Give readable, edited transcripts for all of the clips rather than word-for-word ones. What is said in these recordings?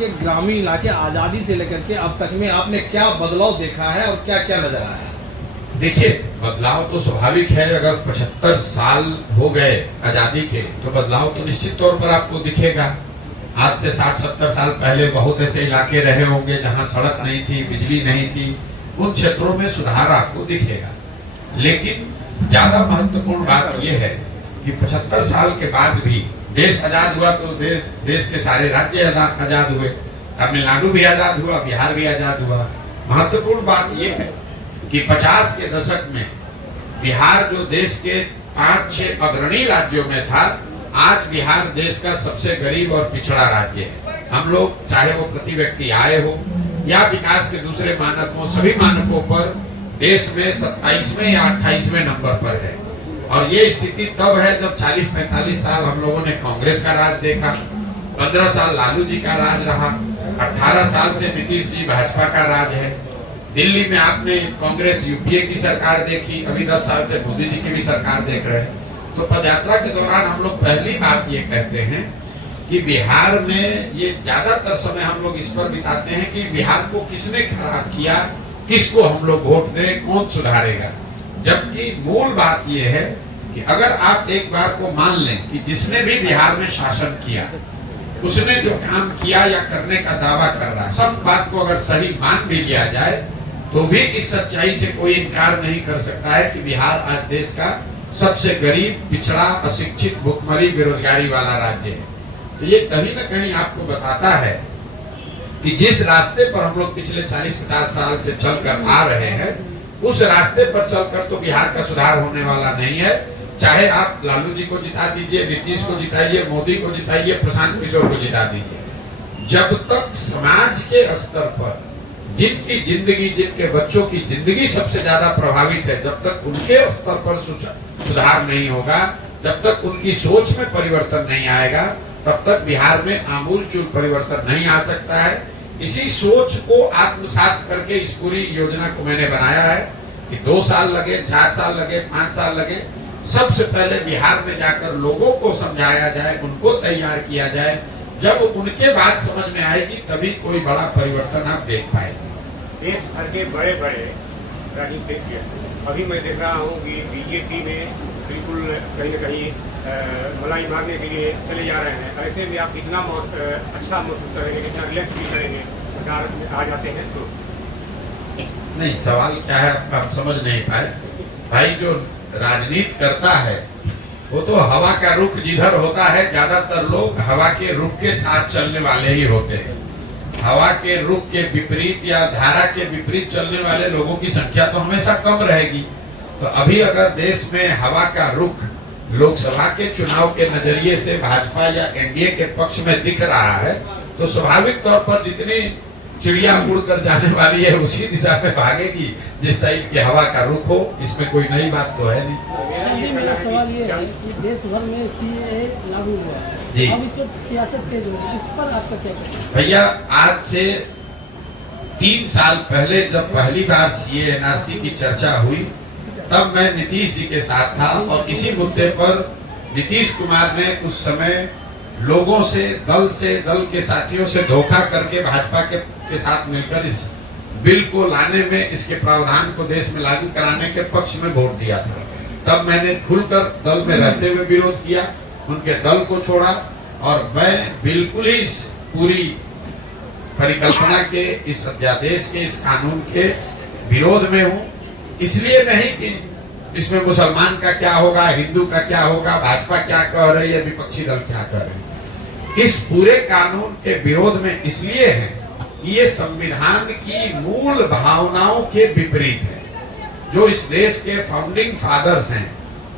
कि ग्रामीण इलाके आज़ादी से लेकर के अब तक में आपने क्या बदलाव देखा है और क्या क्या नजर आया है? देखिए, बदलाव तो स्वाभाविक है। अगर 75 साल हो गए आजादी के तो बदलाव तो निश्चित तौर पर आपको दिखेगा। आज से 60-70 साल पहले बहुत ऐसे इलाके रहे होंगे जहां सड़क नहीं थी, बिजली नहीं थी। उन क्षेत्रों में सुधार आपको दिखेगा। लेकिन ज्यादा महत्वपूर्ण बात यह है कि 75 साल के बाद भी देश आजाद हुआ तो देश के सारे राज्य आजाद हुए। तमिलनाडु भी आजाद हुआ, बिहार भी आजाद हुआ। महत्वपूर्ण बात यह है कि 50 के दशक में बिहार जो देश के 5-6 अग्रणी राज्यों में था, आज बिहार देश का सबसे गरीब और पिछड़ा राज्य है। हम लोग चाहे वो प्रति व्यक्ति आय हो या विकास के दूसरे मानक हो, सभी मानकों पर देश में 27वें या 28वें नंबर पर है। और ये स्थिति तब है जब 40-45 साल हम लोगों ने कांग्रेस का राज देखा, 15 साल लालू जी का राज रहा, 18 साल से नीतीश जी भाजपा का राज है। दिल्ली में आपने कांग्रेस यूपीए की सरकार देखी, अभी 10 साल से मोदी जी की भी सरकार देख रहे हैं। तो पदयात्रा के दौरान हम लोग पहली बात ये कहते हैं कि बिहार में ये ज्यादातर समय हम लोग इस पर बिताते हैं कि बिहार को किसने खराब किया, किसको हम लोग वोट दें, कौन सुधारेगा। जबकि मूल बात यह है कि अगर आप एक बार को मान लें कि जिसने भी बिहार में शासन किया, उसने जो काम किया या करने का दावा कर रहा है, सब बात को अगर सही मान भी लिया जाए तो भी इस सच्चाई से कोई इनकार नहीं कर सकता है कि बिहार आज देश का सबसे गरीब, पिछड़ा, अशिक्षित, भुखमरी, बेरोजगारी वाला राज्य है। तो ये कहीं ना कहीं आपको बताता है कि जिस रास्ते पर हम लोग पिछले 40-50 साल से चलकर आ रहे हैं, उस रास्ते पर चलकर तो बिहार का सुधार होने वाला नहीं है। चाहे आप लालू जी को जिता दीजिए, नीतीश को जिताइए, मोदी को जिताइए, प्रशांत किशोर को जिता दीजिए, जब तक समाज के स्तर पर जिनकी जिंदगी, जिनके बच्चों की जिंदगी सबसे ज्यादा प्रभावित है, जब तक उनके स्तर पर सुधार नहीं होगा, जब तक उनकी सोच में परिवर्तन नहीं आएगा, तब तक बिहार में आमूलचूल परिवर्तन नहीं आ सकता है। इसी सोच को आत्मसात करके इस पूरी योजना को मैंने बनाया है कि 2 साल लगे, 4 साल लगे, 5 साल लगे, सबसे पहले बिहार में जाकर लोगों को समझाया जाए, उनको तैयार किया जाए। जब उनके बात समझ में आएगी तभी कोई बड़ा परिवर्तन आप देख पाएंगे। देश भर के बड़े बड़े राजनीतिज्ञ, अभी मैं देख रहा हूँ कि बीजेपी में बिल्कुल कहीं न कहीं मलाई मारने के लिए चले जा रहे हैं। ऐसे में आप कितना अच्छा महसूस करेंगे, कितना रिलैक्स भी करेंगे सरकार में आ जाते हैं तो? नहीं, सवाल क्या है आपका हम समझ नहीं पाए। भाई, जो राजनीति करता है वो तो हवा का रुख जिधर होता है, ज्यादातर लोग हवा के रुख के साथ चलने वाले ही होते हैं। हवा के रुख के विपरीत या धारा के विपरीत चलने वाले लोगों की संख्या तो हमेशा कम रहेगी। तो अभी अगर देश में हवा का रुख लोकसभा के चुनाव के नजरिए से भाजपा या एनडीए के पक्ष में दिख रहा है, तो स्वाभाविक तौर पर जितनी चिड़िया उड़कर जाने वाली है उसी दिशा में भागेगी जिस साइड की हवा का रुख हो। इसमें कोई नई बात तो है नहीं। मेरा सवाल ये है कि देश भर में सीएए लागू हुआ है, अब इस वक्त सियासत तेज हो गई, इस पर आपका क्या कहना है? भैया, आज से 3 साल पहले जब पहली बार सीए एनआरसी की चर्चा हुई, तब मैं नीतीश जी के साथ था और इसी मुद्दे पर नीतीश कुमार ने उस समय लोगों से, दल के साथियों से धोखा करके भाजपा के साथ मिलकर इस बिल को लाने में, इसके प्रावधान को देश में लागू कराने के पक्ष में वोट दिया था। तब मैंने खुलकर दल में रहते हुए विरोध किया, उनके दल को छोड़ा और मैं बिल्कुल ही इस पूरी परिकल्पना के, इस अध्यादेश के, इस कानून के विरोध में हूँ। इसलिए नहीं कि इसमें मुसलमान का क्या होगा, हिंदू का क्या होगा, भाजपा क्या कह रही है, विपक्षी दल क्या कह रहे हैं। इस पूरे कानून के विरोध में इसलिए है कि ये संविधान की मूल भावनाओं के विपरीत है। जो इस देश के फाउंडिंग फादर्स हैं,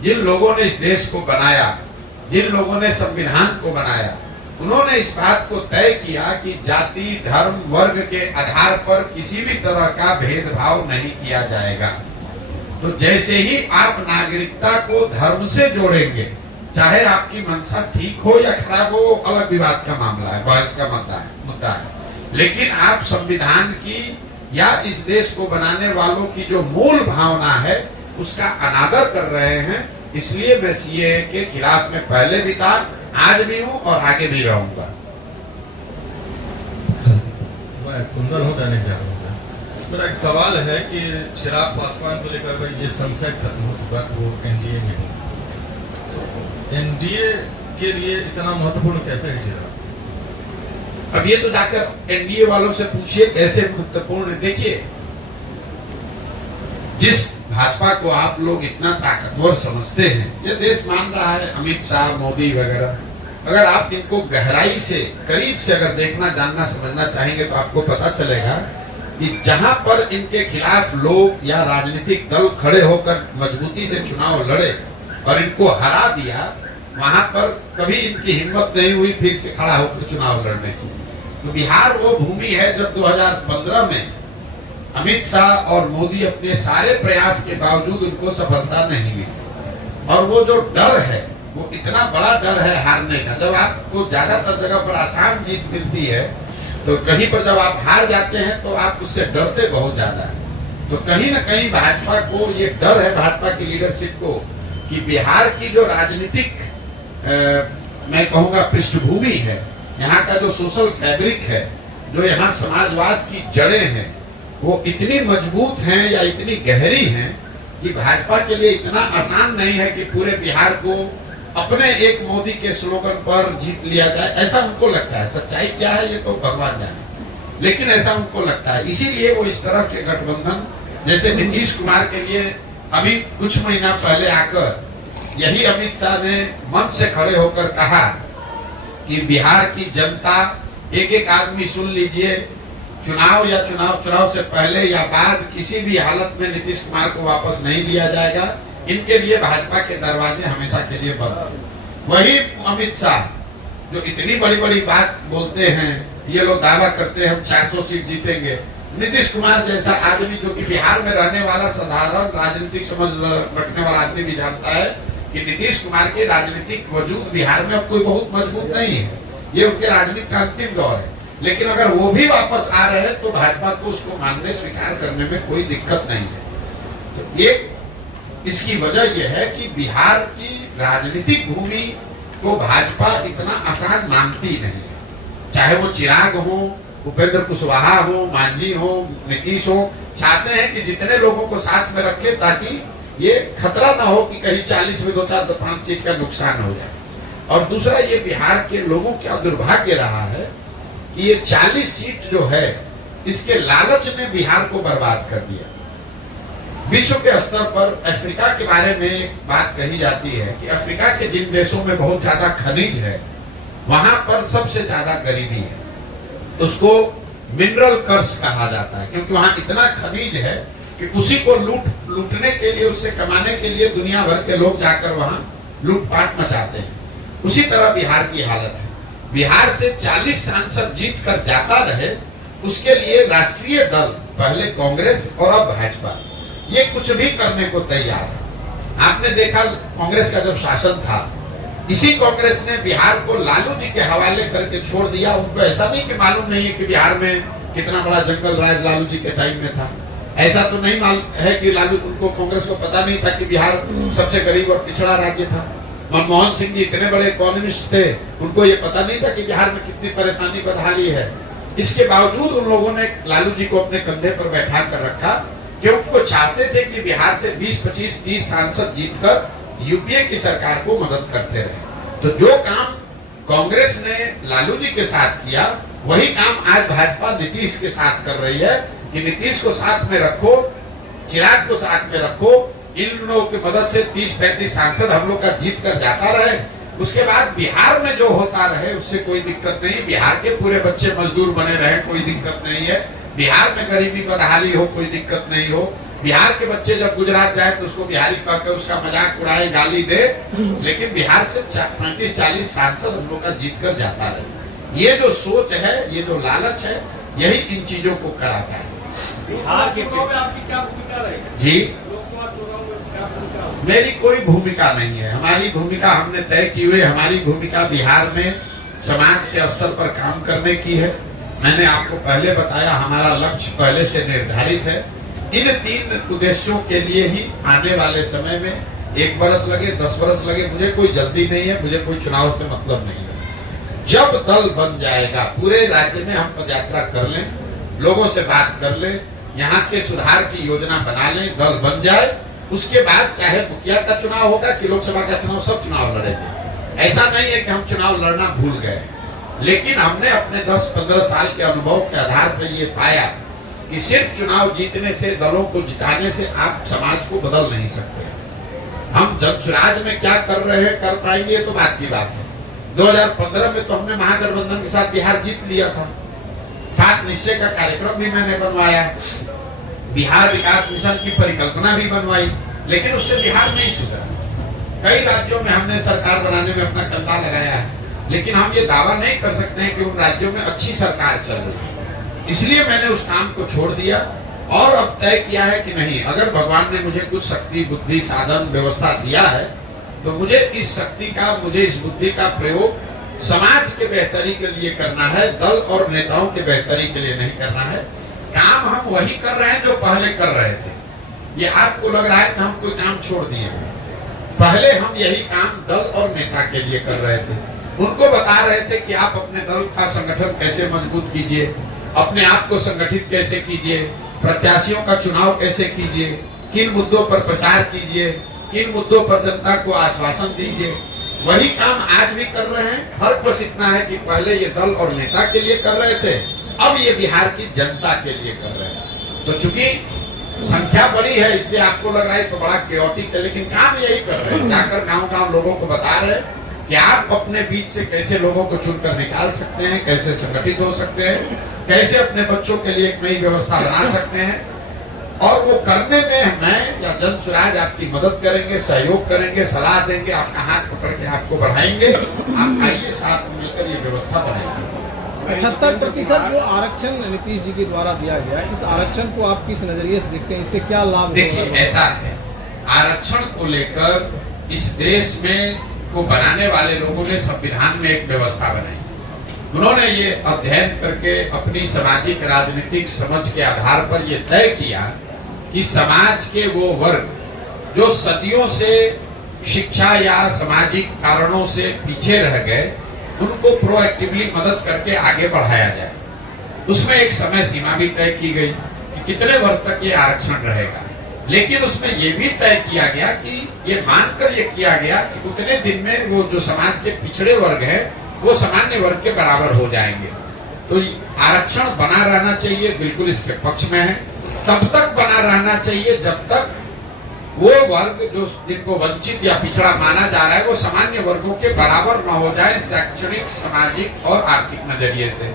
जिन लोगों ने इस देश को बनाया, जिन लोगों ने संविधान को बनाया, उन्होंने इस बात को तय किया कि जाति, धर्म, वर्ग के आधार पर किसी भी तरह का भेदभाव नहीं किया जाएगा। तो जैसे ही आप नागरिकता को धर्म से जोड़ेंगे, चाहे आपकी मंशा ठीक हो या खराब हो, अलग विवाद का मामला है, बहस का मुद्दा है, लेकिन आप संविधान की या इस देश को बनाने वालों की जो मूल भावना है उसका अनादर कर रहे हैं। इसलिए मैं सीएए के खिलाफ में पहले भी था, आज भी हूं और आगे भी रहूंगा। मैं कुंदन हूँ, दैनिक जागरण से। मेरा एक सवाल है कि चिराग पासवान को लेकर ये संशय खत्म हो चुका कि वो एनडीए में हो, एनडीए के लिए इतना महत्वपूर्ण कैसे है चिराग? अब ये तो जाकर एनडीए वालों से पूछिए कैसे महत्वपूर्ण। देखिए, जिस भाजपा को आप लोग इतना ताकतवर समझते हैं, ये देश मान रहा है, अमित शाह, मोदी वगैरह, अगर आप इनको गहराई से, करीब से अगर देखना, जानना, समझना चाहेंगे तो आपको पता चलेगा कि जहां पर इनके खिलाफ लोग या राजनीतिक दल खड़े होकर मजबूती से चुनाव लड़े और इनको हरा दिया, वहां पर कभी इनकी हिम्मत नहीं हुई फिर से खड़ा होकर चुनाव लड़ने की। तो बिहार वो भूमि है जब 2015 में अमित शाह और मोदी अपने सारे प्रयास के बावजूद उनको सफलता नहीं मिली, और वो जो डर है, वो इतना बड़ा डर है हारने का। जब आपको ज्यादातर जगह पर आसान जीत मिलती है, तो कहीं पर जब आप हार जाते हैं तो आप उससे डरते बहुत ज्यादा है। तो कहीं ना कहीं भाजपा को ये डर है, भाजपा की लीडरशिप को, कि बिहार की जो राजनीतिक मैं कहूंगा पृष्ठभूमि है, यहाँ का जो सोशल फैब्रिक है, जो यहाँ समाजवाद की जड़ें हैं, वो इतनी मजबूत हैं या इतनी गहरी हैं कि भाजपा के लिए इतना आसान नहीं है कि पूरे बिहार को अपने एक मोदी के स्लोगन पर जीत लिया जाए। ऐसा उनको लगता है। सच्चाई क्या है ये तो भगवान जाने, लेकिन ऐसा उनको लगता है। इसीलिए वो इस तरह के गठबंधन, जैसे नीतीश कुमार के लिए अभी कुछ महीना पहले आकर यही अमित शाह ने मंच से खड़े होकर कहा कि बिहार की जनता, एक एक आदमी सुन लीजिए, चुनाव से पहले या बाद किसी भी हालत में नीतीश कुमार को वापस नहीं लिया जाएगा। इनके लिए भाजपा के दरवाजे हमेशा के लिए बंद। वही अमित शाह जो इतनी बड़ी बड़ी बात बोलते हैं, ये लोग दावा करते हैं हम 400 सीट जीतेंगे। नीतीश कुमार जैसा आदमी जो कि बिहार में रहने वाला साधारण राजनीतिक समझ रखने वाला आदमी भी जानता है कि नीतीश कुमार के राजनीतिक वजूद बिहार में अब कोई बहुत मजबूत नहीं है। ये उनके राजनीति का अंतिम दौर है। लेकिन अगर वो भी वापस आ रहे हैं तो भाजपा को उसको मानने, स्वीकार करने में कोई दिक्कत नहीं है। तो ये इसकी वजह यह है कि बिहार की राजनीतिक भूमि को भाजपा इतना आसान मानती नहीं है। चाहे वो चिराग हो, उपेंद्र कुशवाहा हो, मांझी हो, नीतीश हो, चाहते हैं कि जितने लोगों को साथ में रखे ताकि ये खतरा ना हो कि कहीं 40 में 2-4-5 सीट का नुकसान हो जाए। और दूसरा, ये बिहार के लोगों का दुर्भाग्य रहा है कि ये 40 सीट जो है, इसके लालच ने बिहार को बर्बाद कर दिया। विश्व के स्तर पर अफ्रीका के बारे में एक बात कही जाती है कि अफ्रीका के जिन देशों में बहुत ज्यादा खनिज है, वहां पर सबसे ज्यादा गरीबी है। उसको मिनरल कर्स कहा जाता है, क्योंकि वहां इतना खनिज है कि उसी को लूटने के लिए, उससे कमाने के लिए दुनिया भर के लोग जाकर वहां लूटपाट मचाते हैं। उसी तरह बिहार की हालत है। बिहार से 40 सांसद जीत कर जाता रहे, उसके लिए राष्ट्रीय दल, पहले कांग्रेस और अब भाजपा, ये कुछ भी करने को तैयार है। आपने देखा कांग्रेस का जब शासन था, इसी कांग्रेस ने बिहार को लालू जी के हवाले करके छोड़ दिया। उनको ऐसा नहीं कि मालूम नहीं है कि बिहार में कितना बड़ा जंगल राज लालू जी के टाइम में था। ऐसा तो नहीं मालूम है कि लालू, उनको कांग्रेस को पता नहीं था कि बिहार सबसे गरीब और पिछड़ा राज्य था। मनमोहन सिंह जी इतने बड़े इकोनॉमिस्ट थे, उनको ये पता नहीं था कि बिहार में कितनी परेशानी बदहाली है। इसके बावजूद उन लोगों ने लालू जी को अपने कंधे पर बैठा कर रखा, क्योंकि वो चाहते थे कि बिहार से 20, 25, 30 सांसद जीतकर यूपीए की सरकार को मदद करते रहे। तो जो काम कांग्रेस ने लालू जी के साथ किया, वही काम आज भाजपा नीतीश के साथ कर रही है कि नीतीश को साथ में रखो, चिराग को साथ में रखो, इन लोगों की मदद से 30-35 सांसद हम लोग का जीत कर जाता रहे। उसके बाद बिहार में जो होता रहे उससे कोई दिक्कत नहीं। बिहार के पूरे बच्चे मजदूर बने रहे, कोई दिक्कत नहीं है। बिहार में गरीबी बदहाली हो, कोई दिक्कत नहीं हो। बिहार के बच्चे जब गुजरात जाए तो उसको बिहारी कहकर उसका मजाक उड़ाए, गाली दे, लेकिन बिहार से 35-40 सांसद हम लोग का जीत कर जाता रहे। ये जो सोच है, ये जो लालच है, यही इन चीजों को कराता है। बिहार के चुनाव में आपकी क्या भूमिका रहेगी? जी, लोकसभा चुनाव में क्या भूमिका? मेरी कोई भूमिका नहीं है। हमारी भूमिका हमने तय की हुई। हमारी भूमिका बिहार में समाज के स्तर पर काम करने की है। मैंने आपको पहले बताया, हमारा लक्ष्य पहले से निर्धारित है। इन 3 उद्देश्यों के लिए ही आने वाले समय में 1 बरस लगे, 10 बरस लगे, मुझे कोई जल्दी नहीं है, मुझे कोई चुनाव से मतलब नहीं है। जब दल बन जाएगा, पूरे राज्य में हम पदयात्रा कर लें, लोगों से बात कर ले, यहाँ के सुधार की योजना बना ले, दल बन जाए, उसके बाद चाहे मुखिया का चुनाव होगा कि लोकसभा का चुनाव, सब चुनाव लड़ेंगे। ऐसा नहीं है कि हम चुनाव लड़ना भूल गए, लेकिन हमने अपने 10-15 साल के अनुभव के आधार पर ये पाया कि सिर्फ चुनाव जीतने से, दलों को जिताने से आप समाज को बदल नहीं सकते। हम जनसुराज में क्या कर रहे हैं, कर पाएंगे तो बात की बात है। 2015 में तो हमने महागठबंधन के साथ बिहार जीत लिया था। 7 निश्चय का कार्यक्रम भी मैंने बनवाया, बिहार विकास मिशन की परिकल्पना भी बनवाई, लेकिन उससे बिहार नहीं सुधरा। कई राज्यों में हमने सरकार बनाने में अपना कंधा लगाया है, लेकिन हम ये दावा नहीं कर सकते हैं कि उन राज्यों में अच्छी सरकार चल रही है। इसलिए मैंने उस काम को छोड़ दिया और अब तय किया है कि नहीं, अगर भगवान ने मुझे कुछ शक्ति, बुद्धि, साधन, व्यवस्था दिया है तो मुझे इस शक्ति का, मुझे इस बुद्धि का प्रयोग समाज के बेहतरी के लिए करना है, दल और नेताओं के बेहतरी के लिए नहीं करना है। काम हम वही कर रहे हैं जो पहले कर रहे थे। ये आपको लग रहा है कि हम कोई काम छोड़ दिए, पहले हम यही काम दल और नेता के लिए कर रहे थे। उनको बता रहे थे कि आप अपने दल का संगठन कैसे मजबूत कीजिए, अपने आप को संगठित कैसे कीजिए, प्रत्याशियों का चुनाव कैसे कीजिए, किन मुद्दों पर प्रचार कीजिए, किन मुद्दों पर जनता को आश्वासन दीजिए। वही काम आज भी कर रहे हैं। फर्क बस इतना है कि पहले ये दल और नेता के लिए कर रहे थे, अब ये बिहार की जनता के लिए कर रहे हैं। तो चूंकि संख्या बड़ी है इसलिए आपको लग रहा है तो बड़ा क्योटिक है, लेकिन काम यही कर रहे हैं। जाकर गांव-गांव लोगों को बता रहे हैं कि आप अपने बीच से कैसे लोगों को चुनकर निकाल सकते हैं, कैसे संगठित हो सकते हैं, कैसे अपने बच्चों के लिए एक नई व्यवस्था बना सकते हैं। और वो करने में मैं या जनसुराज आपकी मदद करेंगे, सहयोग करेंगे, सलाह देंगे, आपका हाथ पकड़ के आपको बढ़ाएंगे। आप आइए, साथ मिलकर ये व्यवस्था बनाएंगे। 75% जो आरक्षण नीतीश जी के द्वारा दिया गया, इस आरक्षण को आप किस नजरिए से देखते हैं, इससे क्या लाभ? देखिए, ऐसा है, आरक्षण को लेकर इस देश में को बनाने वाले लोगों ने संविधान में एक व्यवस्था बनाई। उन्होंने ये अध्ययन करके अपनी सामाजिक राजनीतिक समझ के आधार पर ये तय किया कि समाज के वो वर्ग जो सदियों से शिक्षा या सामाजिक कारणों से पीछे रह गए, उनको प्रोएक्टिवली मदद करके आगे बढ़ाया जाए। उसमें एक समय सीमा भी तय की गई कि कितने वर्ष तक ये आरक्षण रहेगा, लेकिन उसमें ये भी तय किया गया कि ये मानकर ये किया गया कि उतने दिन में वो जो समाज के पिछड़े वर्ग है वो सामान्य वर्ग के बराबर हो जाएंगे। तो आरक्षण बना रहना चाहिए, बिल्कुल इसके पक्ष में है। तब तक बना रहना चाहिए जब तक वो वर्ग जो जिनको वंचित या पिछड़ा माना जा रहा है वो सामान्य वर्गों के बराबर न हो जाए, शैक्षणिक, सामाजिक और आर्थिक नजरिए से।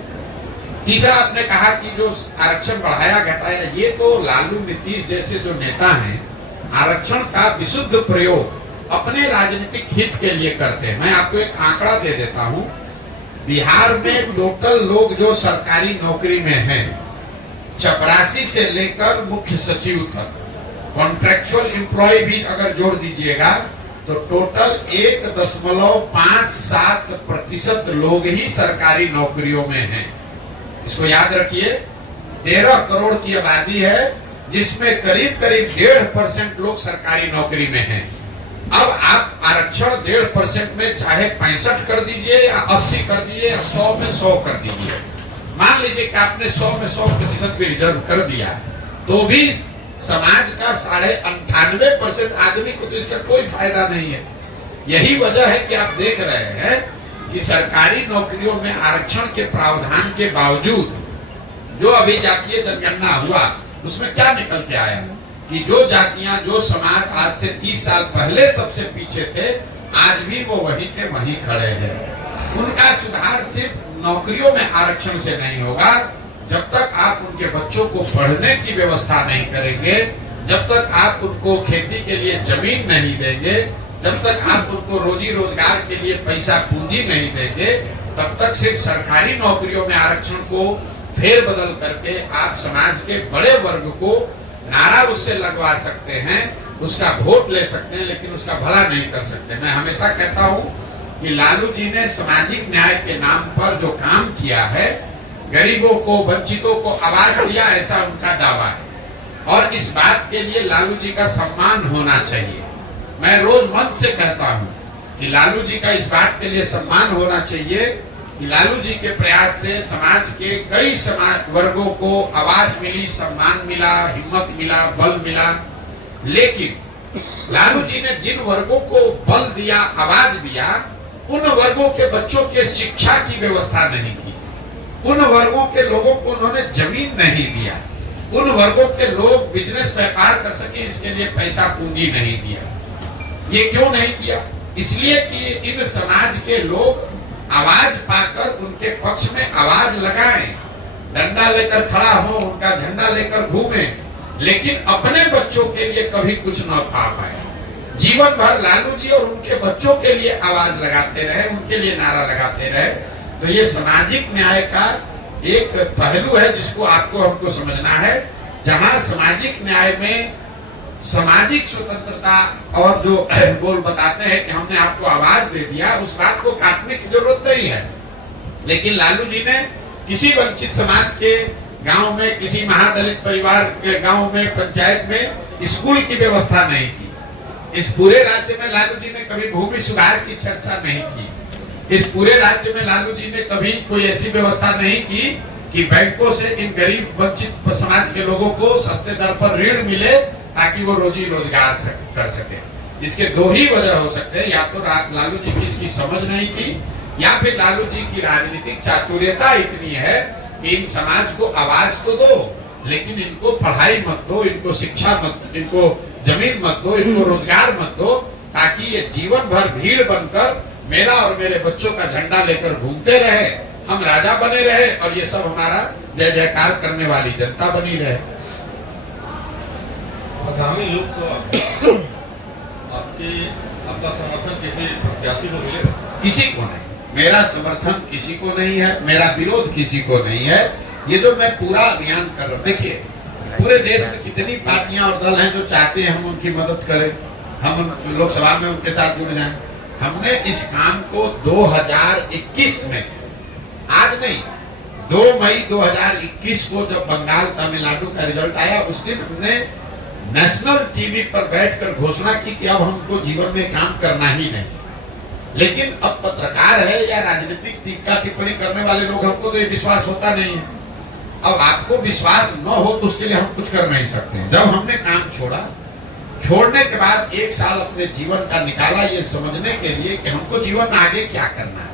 तीसरा, आपने कहा कि जो आरक्षण बढ़ाया घटाया, ये तो लालू, नीतीश जैसे जो नेता हैं आरक्षण का विशुद्ध प्रयोग अपने राजनीतिक हित के लिए करते हैं। मैं आपको एक आंकड़ा दे देता हूं। बिहार में टोटल लोग जो सरकारी नौकरी में हैं, चपरासी से लेकर मुख्य सचिव तक, कॉन्ट्रेक्चुअल एम्प्लॉय भी अगर जोड़ दीजिएगा तो टोटल 1.57% लोग ही सरकारी नौकरियों में हैं। इसको याद रखिए, 13 करोड़ की आबादी है जिसमें करीब 1.5% लोग सरकारी नौकरी में हैं। अब आप आरक्षण 1.5% में चाहे 65 कर दीजिए या 80 कर दीजिए या 100 में 100 कर दीजिए, मान लीजिए कि आपने 100 में 100% भी रिजर्व कर दिया, तो भी समाज का 98.5% आदमी को तो इसका कोई फायदा नहीं है। यही वजह है कि आप देख रहे हैं कि सरकारी नौकरियों में आरक्षण के प्रावधान के बावजूद जो अभी जातीय जनगणना हुआ उसमें क्या निकल के आया कि जो जातियां, जो समाज आज से 30 साल पहले सबसे पीछे थे, आज भी वो वहीं के वहीं खड़े हैं। उनका सुधार सिर्फ नौकरियों में आरक्षण से नहीं होगा। जब तक आप उनके बच्चों को पढ़ने की व्यवस्था नहीं करेंगे, जब तक आप उनको खेती के लिए जमीन नहीं देंगे, जब तक आप उनको रोजी रोजगार के लिए पैसा पूंजी नहीं देंगे, तब तक सिर्फ सरकारी नौकरियों में आरक्षण को फेर बदल करके आप समाज के बड़े वर्ग को नारा उससे लगवा सकते हैं, उसका वोट ले सकते हैं, लेकिन उसका भला नहीं कर सकते। मैं हमेशा कहता हूं कि लालू जी ने सामाजिक न्याय के नाम पर जो काम किया है, गरीबों को, वंचितों को आवाज दिया, ऐसा उनका दावा है और इस बात के लिए लालू जी का सम्मान होना चाहिए। मैं रोज मन से कहता हूं कि लालू जी का इस बात के लिए सम्मान होना चाहिए कि लालू जी के प्रयास से समाज के कई समाज वर्गों को आवाज मिली, सम्मान मिला, हिम्मत मिला, बल मिला। लेकिन लालू जी ने जिन वर्गों को बल दिया, आवाज दिया, उन वर्गों के बच्चों के शिक्षा की व्यवस्था नहीं की, उन वर्गों के लोगों को उन्होंने जमीन नहीं दिया, उन वर्गों के लोग बिजनेस व्यापार कर सके इसके लिए पैसा पूंजी नहीं दिया। ये क्यों नहीं किया? इसलिए कि इन समाज के लोग आवाज पाकर उनके पक्ष में आवाज लगाएं, डंडा लेकर खड़ा हो, उनका झंडा लेकर घूमे, लेकिन अपने बच्चों के लिए कभी कुछ न पा पाए। जीवन भर लालू जी और उनके बच्चों के लिए आवाज लगाते रहे, उनके लिए नारा लगाते रहे। तो ये सामाजिक न्याय का एक पहलू है जिसको आपको हमको समझना है। जहां सामाजिक न्याय में सामाजिक स्वतंत्रता और जो बोल बताते हैं कि हमने आपको आवाज दे दिया, उस बात को काटने की जरूरत नहीं है। लेकिन लालू जी ने किसी वंचित समाज के गांव में, किसी महादलित परिवार के गांव में, पंचायत में स्कूल की व्यवस्था नहीं की। इस पूरे राज्य में लालू जी ने कभी भूमि सुधार की चर्चा नहीं की। इस पूरे राज्य में लालू जी ने कभी कोई ऐसी व्यवस्था नहीं की कि बैंकों से इन गरीब वंचित समाज के लोगों को सस्ते दर पर ऋण मिले ताकि वो रोजी रोजगार कर सके। इसके दो ही वजह हो सकते हैं, या तो लालू जी की इसकी समझ नहीं थी, या फिर लालू जी की राजनीतिक चातुर्यता इतनी है कि इन समाज को आवाज तो दो, लेकिन इनको पढ़ाई मत दो, इनको शिक्षा मत, इनको जमीन मत दो, इनको रोजगार मत दो, ताकि ये जीवन भर भीड़ बनकर मेरा और मेरे बच्चों का झंडा लेकर घूमते रहे, हम राजा बने रहे और ये सब हमारा जय जयकार करने वाली जनता बनी रहे। आगामी लोकसभा आपका समर्थन किसी प्रत्याशी को मिलेगा? किसी को नहीं, मेरा समर्थन किसी को नहीं है, मेरा विरोध किसी को नहीं है। ये जो मैं पूरा अभियान कर रहा हूँ, देखिए पूरे देश में कितनी पार्टियां और दल हैं जो चाहते हैं हम उनकी मदद करें, हम लोकसभा में उनके साथ जुड़ जाएं। हमने इस काम को 2021 में, आज नहीं, 2 मई 2021 को जब बंगाल तमिलनाडु का रिजल्ट आया, उस दिन हमने नेशनल टीवी पर बैठकर घोषणा की कि अब हमको जीवन में काम करना ही नहीं। लेकिन अब पत्रकार है या राजनीतिक टीका टिप्पणी करने वाले लोग, हमको तो ये विश्वास होता नहीं है। अब आपको विश्वास न हो तो उसके लिए हम कुछ कर नहीं सकते। जब हमने काम छोड़ा, छोड़ने के बाद 1 साल अपने जीवन का निकाला ये समझने के लिए कि हमको जीवन में आगे क्या करना है,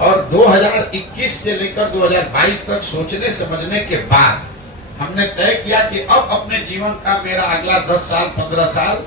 और 2021 से लेकर 2022 तक सोचने समझने के बाद हमने तय किया कि अब अपने जीवन का मेरा अगला 10 साल 15 साल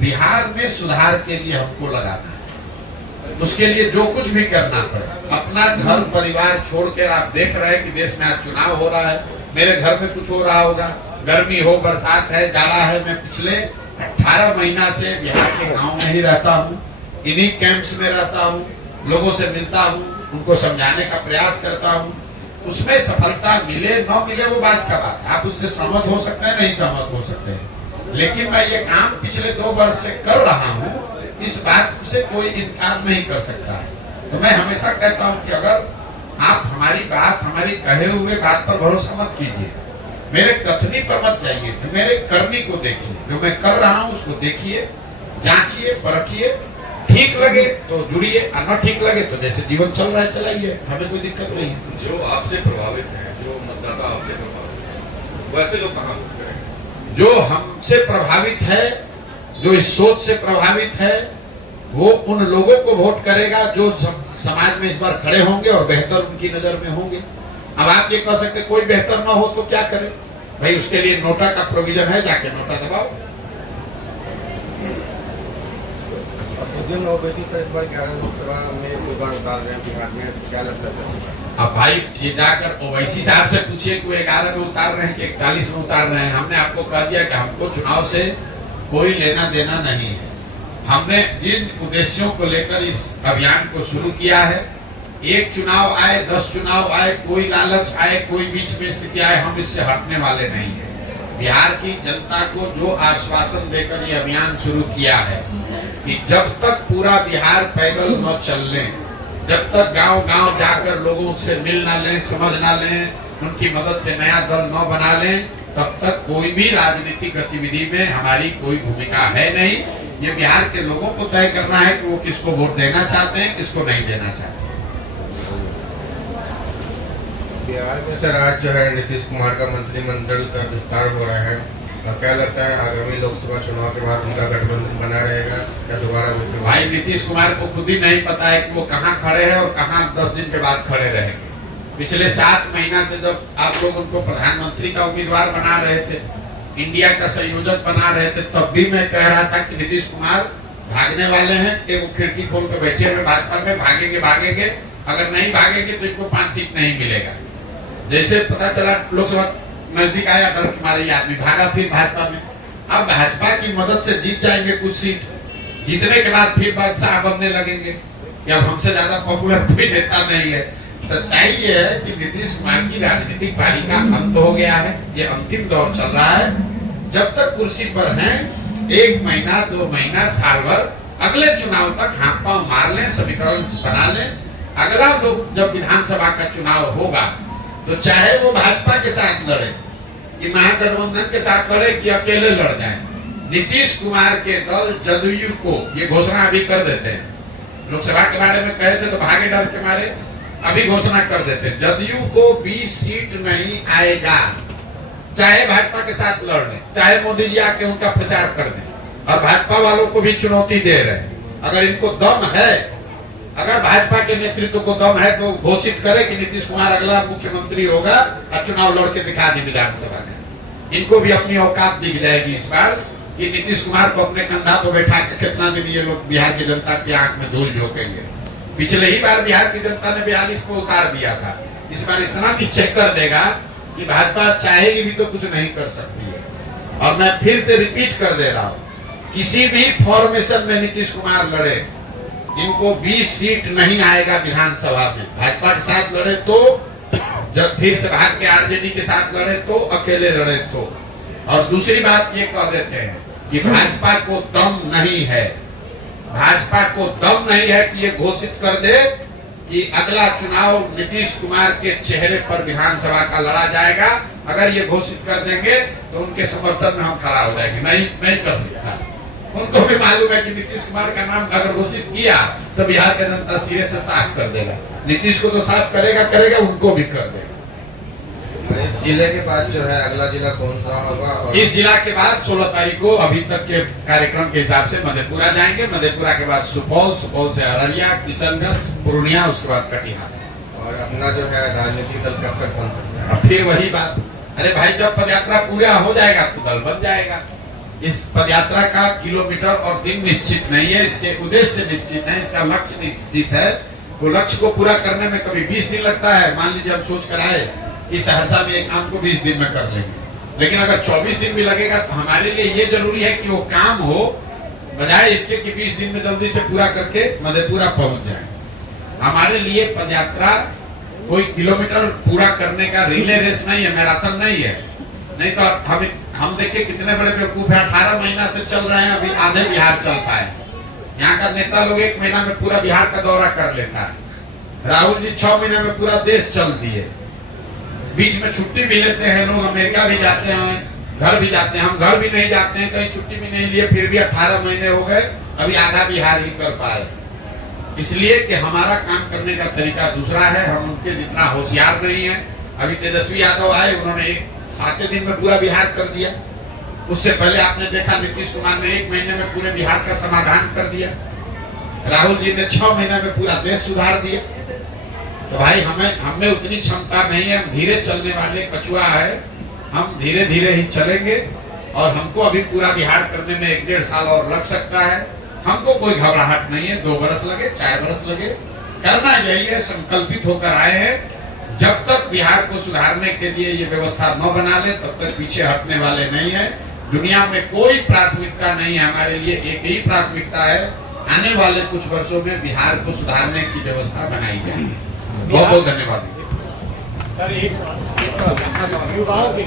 बिहार में सुधार के लिए हमको लगाना है। उसके लिए जो कुछ भी करना पड़े, अपना घर परिवार छोड़कर, आप देख रहे हैं कि देश में आज चुनाव हो रहा है, मेरे घर में कुछ हो रहा होगा, गर्मी हो, बरसात है, जाड़ा है, मैं पिछले 18 महीना से बिहार के गाँव में ही रहता हूँ, इन्हीं कैंप्स में रहता हूँ, लोगों से मिलता हूँ, उनको समझाने का प्रयास करता हूँ। उसमें सफलता मिले न मिले वो बात का बात है, आप उससे सहमत हो सकते हैं, नहीं सहमत हो सकते हैं, लेकिन मैं ये काम पिछले 2 वर्ष से कर रहा हूँ, इस बात से कोई इनकार नहीं कर सकता है। तो मैं हमेशा कहता हूँ कि अगर आप हमारी बात, हमारी कहे हुए बात पर भरोसा मत कीजिए, मेरे कथनी पर मत जाइए, तो मेरे करनी को देखिए, जो मैं कर रहा हूँ उसको देखिए, जांचिए, परखिए, ठीक लगे तो जुड़िए, और न ठीक लगे तो जैसे जीवन चल रहा है चलाइए, हमें कोई दिक्कत नहीं है। जो आपसे प्रभावित हैं, जो मतदाता आपसे प्रभावित हैं, वैसे लोग कहाँ वोट करेंगे? जो हमसे प्रभावित है, जो इस सोच से प्रभावित है, वो उन लोगों को वोट करेगा जो समाज में इस बार खड़े होंगे और बेहतर उनकी नजर में होंगे। अब आप ये कह सकते कोई बेहतर ना हो तो क्या करे, भाई उसके लिए नोटा का प्रोविजन है, जाके नोटा दबाओ। ओवैसी सर इस बार 11 लोकसभा में उम्मीदवार उतार रहे हैं बिहार में, क्या लगता है? अब भाई ये जाकर ओवैसी साहब से पूछिए कि 11 में उतार रहे हैं कि 41 में उतार रहे हैं। हमने आपको कह दिया कि हमको चुनाव से कोई लेना देना नहीं है। हमने जिन उद्देश्यों को लेकर इस अभियान को शुरू किया है, एक चुनाव आए, 10 चुनाव आए, कोई लालच आए, कोई बीच में स्थिति आए, हम इससे हटने वाले नहीं है। बिहार की जनता को जो आश्वासन देकर ये अभियान शुरू किया है कि जब तक पूरा बिहार पैदल न चल लें, जब तक गांव-गांव जाकर लोगों से मिल ना लें, समझ ना लें, उनकी मदद से नया दल न बना लें, तब तक कोई भी राजनीतिक गतिविधि में हमारी कोई भूमिका है नहीं। ये बिहार के लोगों को तय करना है कि वो किसको वोट देना चाहते हैं, किसको नहीं देना चाहते हैं। किया है। सर आज जो है नीतीश कुमार का मंत्रिमंडल का विस्तार हो रहा है, क्या लगता है आगामी लोकसभा चुनाव के बाद उनका गठबंधन बना रहेगा या दोबारा? भाई नीतीश कुमार को खुद ही नहीं पता है कि वो कहाँ खड़े हैं और कहाँ 10 दिन के बाद खड़े रहेंगे। पिछले 7 महीना से जब आप लोग उनको प्रधानमंत्री का उम्मीदवार बना रहे थे, इंडिया का संयोजक बना रहे थे, तब भी मैं कह रहा था कि नीतीश कुमार भागने वाले हैं कि वो खिड़की खोल के बैठे हुए भाजपा में भागेंगे, अगर नहीं भागेंगे तो इनको 5 सीट नहीं मिलेगा। जैसे पता चला लोकसभा नजदीक आया, डर के मारे आदमी भागा फिर भाजपा में। अब भाजपा की मदद से जीत जाएंगे कुछ सीट, जीतने के बाद फिर बादशाह बनने लगेंगे कि अब हमसे ज्यादा पॉपुलर कोई नेता नहीं है। सच्चाई ये है कि नीतीश कुमार की राजनीतिक पारी का अंत हो गया है, ये अंतिम दौर चल रहा है। जब तक कुर्सी पर हैं 1 महीना 2 महीना साल भर, अगले चुनाव तक हाथ पांव मार लें, समीकरण बना लें। अगला लोग जब विधानसभा का चुनाव होगा तो चाहे वो भाजपा के साथ लड़े कि महागठबंधन के साथ लड़े कि अकेले लड़ जाए, नीतीश कुमार के दल जदयू को ये घोषणा अभी कर देते हैं। लोकसभा के बारे में कहे थे तो भागे डर के मारे, अभी घोषणा कर देते हैं जदयू को 20 सीट नहीं आएगा, चाहे भाजपा के साथ लड़ लें, चाहे मोदी जी आके उनका प्रचार कर दें। और भाजपा वालों को भी चुनौती दे रहे हैं, अगर इनको दम है, अगर भाजपा के नेतृत्व को दम है तो घोषित करे कि नीतीश कुमार अगला मुख्यमंत्री होगा और चुनाव लड़ के दिखा दी विधानसभा में। इनको भी अपनी औकात दिख जाएगी इस बार कि नीतीश कुमार को अपने कंधा पर बैठा के कितना दिन ये लोग बिहार की जनता की आंख में धूल झोंकेंगे। पिछले ही बार बिहार की जनता ने 42 को उतार दिया था, इस बार इतना नीचे कर देगा कि भाजपा चाहेगी भी तो कुछ नहीं कर सकती है। और मैं फिर से रिपीट कर दे रहा हूँ, किसी भी फॉर्मेशन में नीतीश कुमार लड़े, इनको 20 सीट नहीं आएगा विधानसभा में। भाजपा के साथ लड़े तो, जब फिर से भाग के आरजेडी के साथ लड़े तो, अकेले लड़े तो। और दूसरी बात ये कह देते हैं कि भाजपा को दम नहीं है, भाजपा को दम नहीं है कि ये घोषित कर दे कि अगला चुनाव नीतीश कुमार के चेहरे पर विधानसभा का लड़ा जाएगा। अगर ये घोषित कर देंगे तो उनके समर्थन में हम खड़ा हो जाएंगे, नहीं कर सकता। उनको भी मालूम है कि नीतीश कुमार का नाम अगर घोषित किया तो बिहार का जनता सिरे से साफ कर देगा। नीतीश को तो साफ करेगा, उनको भी कर देगा। इस जिले के बाद जो है अगला जिला कौन सा होगा? और इस जिला के बाद 16 तारीख को अभी तक के कार्यक्रम के हिसाब से मधेपुरा जाएंगे, मधेपुरा के बाद सुपौल, सुपौल से अररिया, किशनगंज, पूर्णिया, उसके बाद कटिहार। और अपना जो है राजनीतिक दल कब तक बन सकता है? फिर वही बात, अरे भाई जब पदयात्रा पूरा हो जाएगा तो दल बन जाएगा। इस पदयात्रा का किलोमीटर और दिन निश्चित नहीं है, इसके उद्देश्य निश्चित है, इसका लक्ष्य निश्चित है। वो लक्ष्य को पूरा करने में कभी 20 दिन लगता है। मान लीजिए हम सोच कर आए कि सहरसा में एक काम को 20 दिन में कर लेंगे, लेकिन अगर 24 दिन भी लगेगा तो हमारे लिए ये जरूरी है कि वो काम हो, बजाय इसके कि 20 दिन में जल्दी से पूरा करके मधेपुरा पहुंच जाए। हमारे लिए पदयात्रा कोई किलोमीटर पूरा करने का रिले रेस नहीं है, मैराथन नहीं है। नहीं तो हम देखिए कितने बड़े बेवकूफ है, 18 महीना से चल रहे हैं, अभी आधे बिहार चलता है। यहाँ का नेता लोग 1 महीना में पूरा बिहार का दौरा कर लेता है। राहुल जी 6 महीने में पूरा देश चल दिए, बीच में छुट्टी भी लेते हैं लोग, अमेरिका भी जाते हैं, घर भी जाते हैं। हम घर भी नहीं जाते हैं, कहीं छुट्टी भी नहीं लिए, फिर भी 18 महीने हो गए, अभी आधा बिहार ही कर पाए। इसलिए कि हमारा काम करने का तरीका दूसरा है, हम उनके जितना होशियार नहीं है। अभी तेजस्वी यादव आए, उन्होंने 7 दिन में पूरा बिहार कर दिया। उससे पहले आपने देखा नीतीश कुमार ने 1 महीने में पूरे बिहार का समाधान कर दिया। राहुल जी ने 6 महीने में पूरा देश सुधार दिया। तो भाई हमें उतनी क्षमता नहीं है, हम धीरे चलने वाले कछुआ है, हम धीरे धीरे ही चलेंगे। और हमको अभी पूरा बिहार करने में 1-1.5 साल और लग सकता है। हमको कोई घबराहट नहीं है, 2 बरस लगे, 4 बरस लगे, करना यही है, संकल्पित होकर आए हैं। जब तक बिहार को सुधारने के लिए ये व्यवस्था न बना ले तब तक पीछे हटने वाले नहीं है। दुनिया में कोई प्राथमिकता नहीं है, हमारे लिए एक ही प्राथमिकता है, आने वाले कुछ वर्षों में बिहार को सुधारने की व्यवस्था बनाई जाएगी। बहुत बहुत धन्यवाद। सर एक युवाओं के